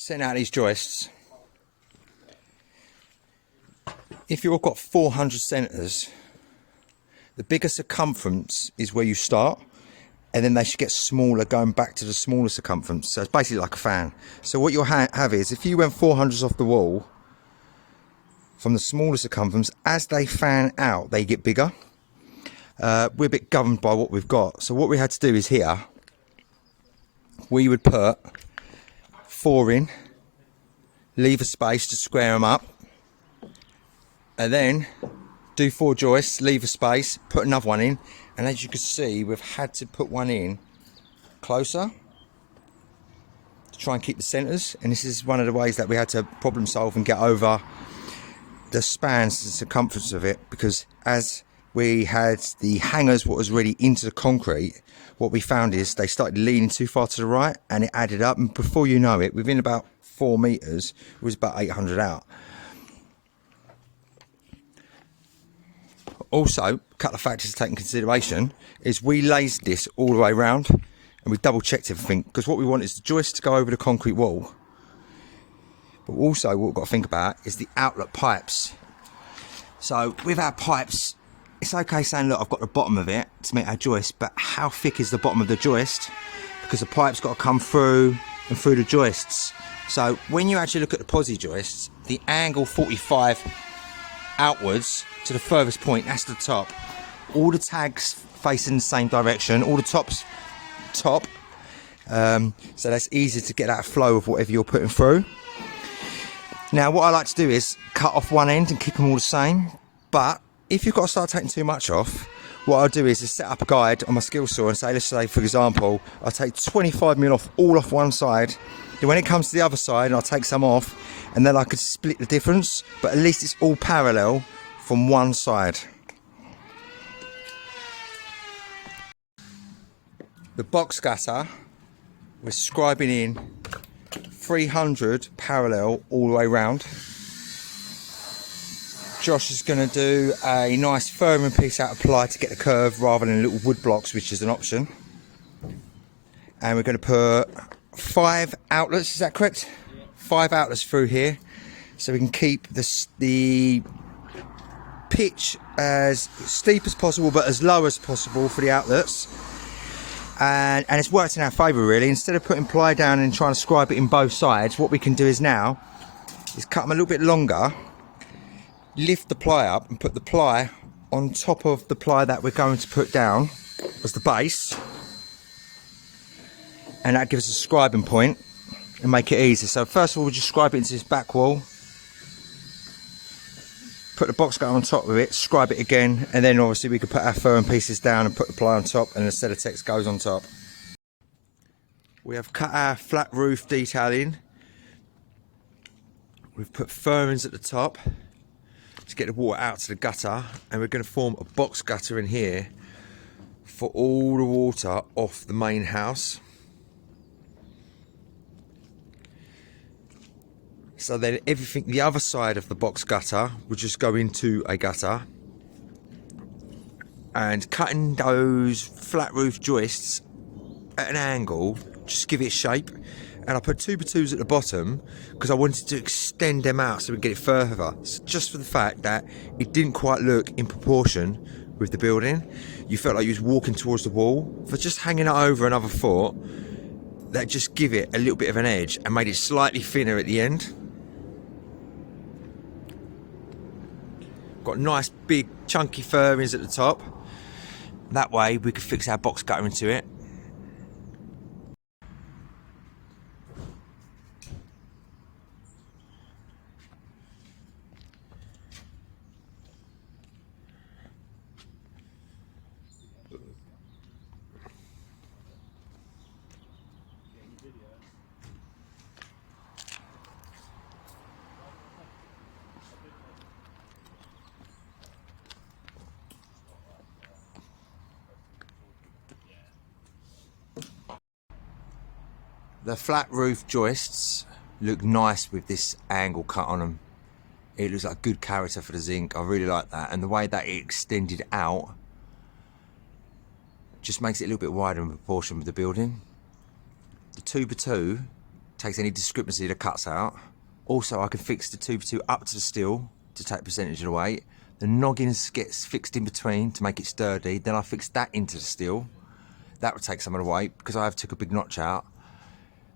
setting out these joists, if you've got 400 centres, the bigger circumference is where you start, and then they should get smaller going back to the smaller circumference. So it's basically like a fan. So what you'll have is, if you went 400s off the wall from the smaller circumference, as they fan out, they get bigger. We're a bit governed by what we've got. So what we had to do is here, we would put 4 in, leave a space to square them up, and then do 4 joists, leave a space, put another one in, and as you can see, we've had to put one in closer to try and keep the centres. And this is one of the ways that we had to problem solve and get over the spans and circumference of it, because as we had the hangers what was already into the concrete, what we found is they started leaning too far to the right, and it added up, and before you know it, within about 4 meters, it was about 800 out. Also, a couple of factors to take in consideration is we lazed this all the way around, and we double checked everything, because what we want is the joist to go over the concrete wall. But also what we've got to think about is the outlet pipes. So with our pipes, it's okay saying, look, I've got the bottom of it to make our joist, but how thick is the bottom of the joist? Because the pipe's got to come through and through the joists. So when you actually look at the posi joists, the angle 45 outwards to the furthest point, that's the top. All the tags facing the same direction, all the tops top. So that's easy to get that flow of whatever you're putting through. Now what I like to do is cut off one end and keep them all the same, but if you've got to start taking too much off, what I'll do is set up a guide on my skill saw and say, let's say for example, I'll take 25mm off all off one side, then when it comes to the other side I'll take some off, and then I could split the difference, but at least it's all parallel from one side. The box gutter, we're scribing in 300 parallel all the way round. Josh is going to do a nice firming piece out of ply to get the curve rather than little wood blocks, which is an option. And we're going to put 5 outlets, is that correct? Yeah. 5 outlets through here, so we can keep the pitch as steep as possible but as low as possible for the outlets. And it's worked in our favour really. Instead of putting ply down and trying to scribe it in both sides, what we can do is now is cut them a little bit longer, lift the ply up and put the ply on top of the ply that we're going to put down as the base, and that gives us a scribing point and make it easy. So first of all, we'll just scribe it into this back wall, put the box gutter on top of it, scribe it again, and then obviously we could put our firm pieces down and put the ply on top, and the set of text goes on top. We have cut our flat roof detailing. We've put firmings at the top to get the water out to the gutter, and we're going to form a box gutter in here for all the water off the main house. So then everything the other side of the box gutter would just go into a gutter, and cutting those flat roof joists at an angle, just give it shape. And I put 2x2s at the bottom because I wanted to extend them out so we can get it further. So just for the fact that it didn't quite look in proportion with the building, you felt like you was walking towards the wall. For just hanging it over another foot, that just give it a little bit of an edge and made it slightly thinner at the end. Got nice big chunky furrings at the top. That way we could fix our box gutter into it. The flat roof joists look nice with this angle cut on them. It looks like a good character for the zinc. I really like that, and the way that it extended out just makes it a little bit wider in proportion with the building. The 2x2 takes any discrepancy of the cuts out. Also, I can fix the 2x2 up to the steel to take percentage of the weight. The noggins gets fixed in between to make it sturdy. Then I fix that into the steel. That would take some of the weight because I have took a big notch out.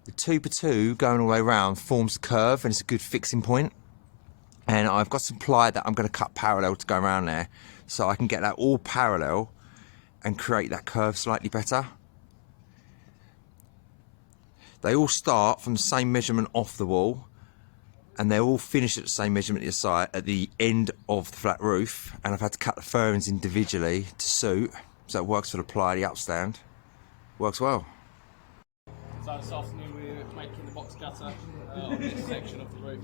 The 2x2 going all the way around forms the curve and it's a good fixing point. And I've got some ply that I'm going to cut parallel to go around there, so I can get that all parallel and create that curve slightly better. They all start from the same measurement off the wall, and they're all finished at the same measurement at the end of the flat roof. And I've had to cut the furrings individually to suit, so it works for the ply, the upstand. Works well. So this afternoon we're making the box gutter on this section of the roof.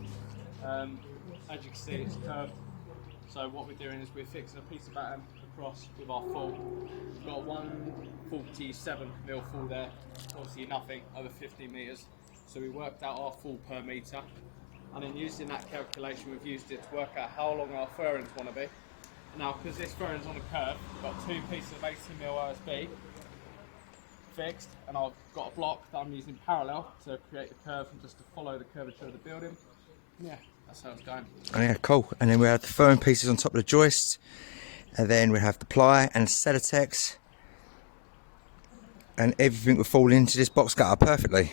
As you can see, it's curved. So what we're doing is we're fixing a piece of batten across with our full. We've got 147mm full there, obviously nothing over 50 metres. So we worked out our full per metre, and then using that calculation we've used it to work out how long our furrings want to be. Now because this furring's on a curve, we've got two pieces of 80mm OSB fixed, and I've got a block that I'm using parallel to create the curve and just to follow the curvature of the building. Yeah, that's how it's going. Oh yeah, cool. And then we have the furring pieces on top of the joists, and then we have the ply and Celotex, and everything will fall into this box cutter perfectly.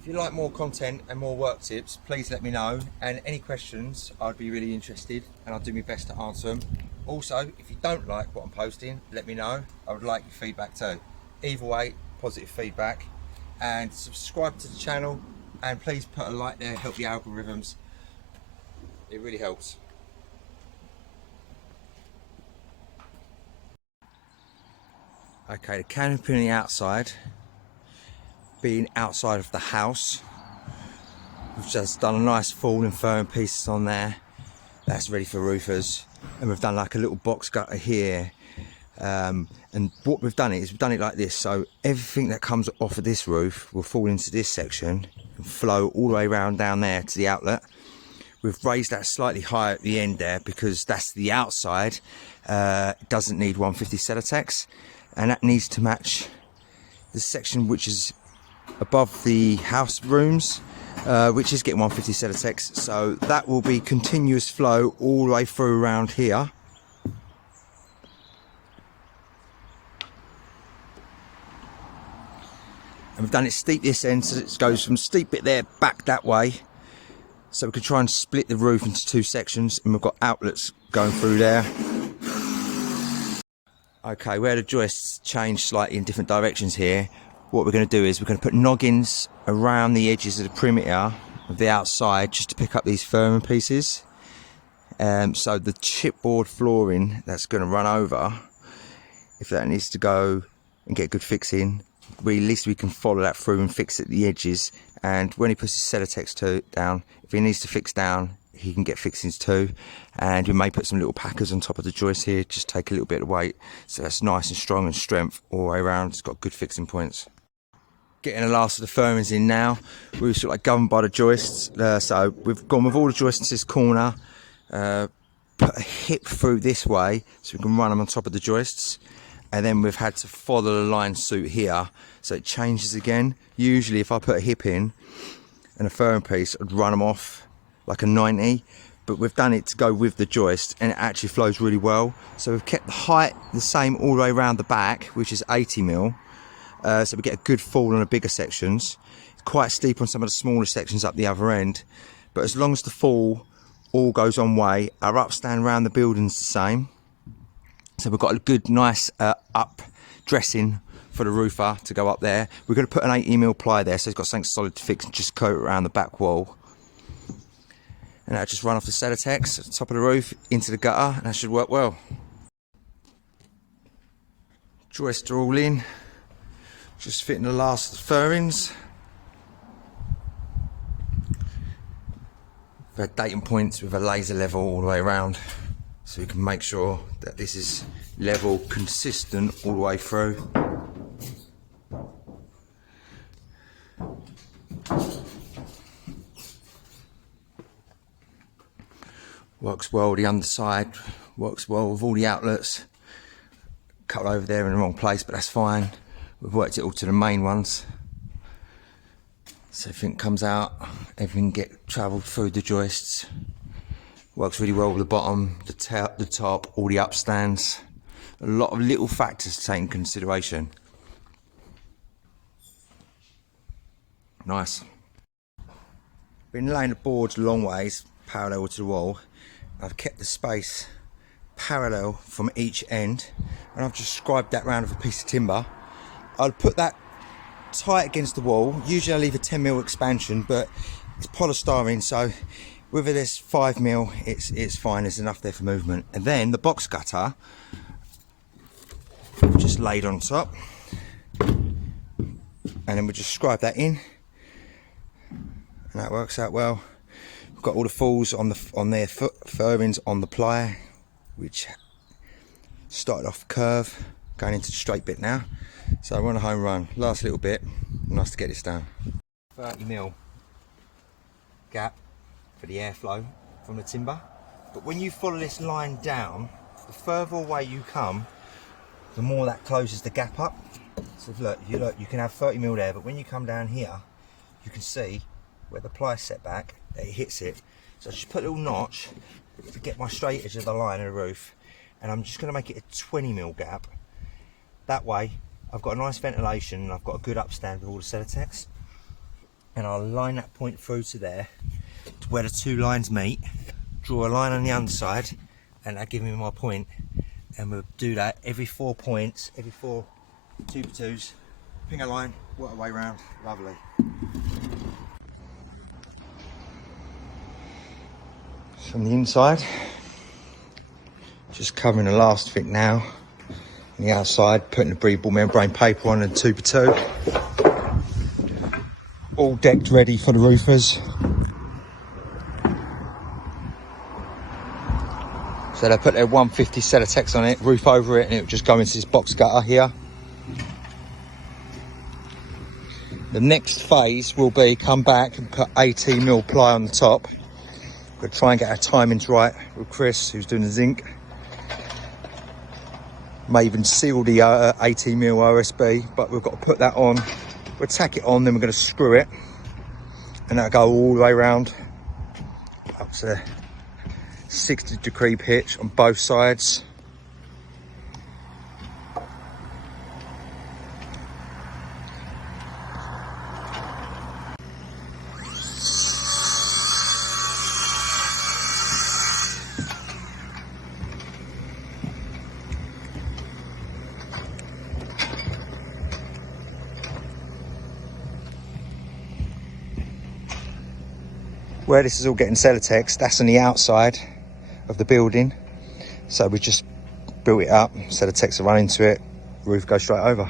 If you like more content and more work tips, please let me know, and any questions I'd be really interested and I'll do my best to answer them. Also, if you don't like what I'm posting, let me know. I would like your feedback too. Either way, positive feedback. And subscribe to the channel, and please put a like there, help the algorithms. It really helps. Okay, the canopy on the outside, being outside of the house, we've just done a nice falling furring pieces on there. That's ready for roofers. And we've done like a little box gutter here. And what we've done is we've done it like this, so everything that comes off of this roof will fall into this section and flow all the way around down there to the outlet. We've raised that slightly higher at the end there because that's the outside. It doesn't need 150 Celotex, and that needs to match the section which is above the house rooms, which is getting 150 Celotex. So that will be continuous flow all the way through around here. And we've done it steep this end, so it goes from steep bit there back that way, so we can try and split the roof into two sections, and we've got outlets going through there. Okay, where the joists change slightly in different directions here, what we're going to do is we're going to put noggins around the edges of the perimeter of the outside just to pick up these furring pieces. So the chipboard flooring that's going to run over, if that needs to go and get a good fixing, at least we can follow that through and fix at the edges. And when he puts his Celotex down, if he needs to fix down, he can get fixings too. And we may put some little packers on top of the joist here, just take a little bit of weight, so that's nice and strong and strength all the way around. It's got good fixing points. Getting the last of the furrings in now. We were sort of like governed by the joists, so we've gone with all the joists into this corner, put a hip through this way so we can run them on top of the joists. And then we've had to follow the line suit here, so it changes again. Usually if I put a hip in and a furring piece, I'd run them off like a 90, but we've done it to go with the joist, and it actually flows really well. So we've kept the height the same all the way around the back, which is 80mm, so we get a good fall on the bigger sections. It's quite steep on some of the smaller sections up the other end, but as long as the fall all goes on way, our upstand around the building's the same. So we've got a good, nice up dressing for the roofer to go up there. We're going to put an 80mm ply there, so it's got something solid to fix and just coat it around the back wall. And that'll just run off the Celotex at the top of the roof into the gutter, and that should work well. Joists are all in, just fitting the last furrings. We've had datum points with a laser level all the way around, so we can make sure that this is level, consistent all the way through. Works well, the underside works well with all the outlets. Cut over there in the wrong place, but that's fine. We've worked it all to the main ones. So everything comes out, everything get travelled through the joists. Works really well with the bottom, the top, all the upstands. A lot of little factors to take in consideration. Nice. Been laying the boards long ways, parallel to the wall. I've kept the space parallel from each end, and I've just scribed that round with a piece of timber. I'll put that tight against the wall. Usually I leave a 10mm expansion, but it's polystyrene, so whether there's 5mm, it's fine. There's enough there for movement. And then the box gutter, just laid on top, and then we just scribe that in, and that works out well. We've got all the falls on their furrings on the ply, which started off curve, going into the straight bit now. So we're on a home run. Last little bit, nice to get this done. 30mm gap for the airflow from the timber. But when you follow this line down, the further away you come, the more that closes the gap up. So if you look, you can have 30mm there, but when you come down here, you can see where the ply set back, that it hits it. So I just put a little notch to get my straight edge of the line of the roof, and I'm just going to make it a 20mm gap. That way, I've got a nice ventilation, and I've got a good upstand with all the Celotex. And I'll line that point through to there, to where the two lines meet, draw a line on the underside, and that gives me my point. And we'll do that every 4 points, every 4 2x2s, ping a line, work our way round, lovely. From the inside, just covering the last bit now. On the outside, putting the breathable membrane paper on and 2x2. All decked ready for the roofers. So they put their 150 Celotex on it, roof over it, and it'll just go into this box gutter here. The next phase will be come back and put 18mm ply on the top. We'll try and get our timings right with Chris, who's doing the zinc. May even seal the 18mm OSB, but we've got to put that on. We'll tack it on, then we're going to screw it, and that'll go all the way around up to 60-degree pitch on both sides. Where this is all getting Celotex, that's on the outside of the building. So we just built it up, Celotex will run into it, roof goes straight over.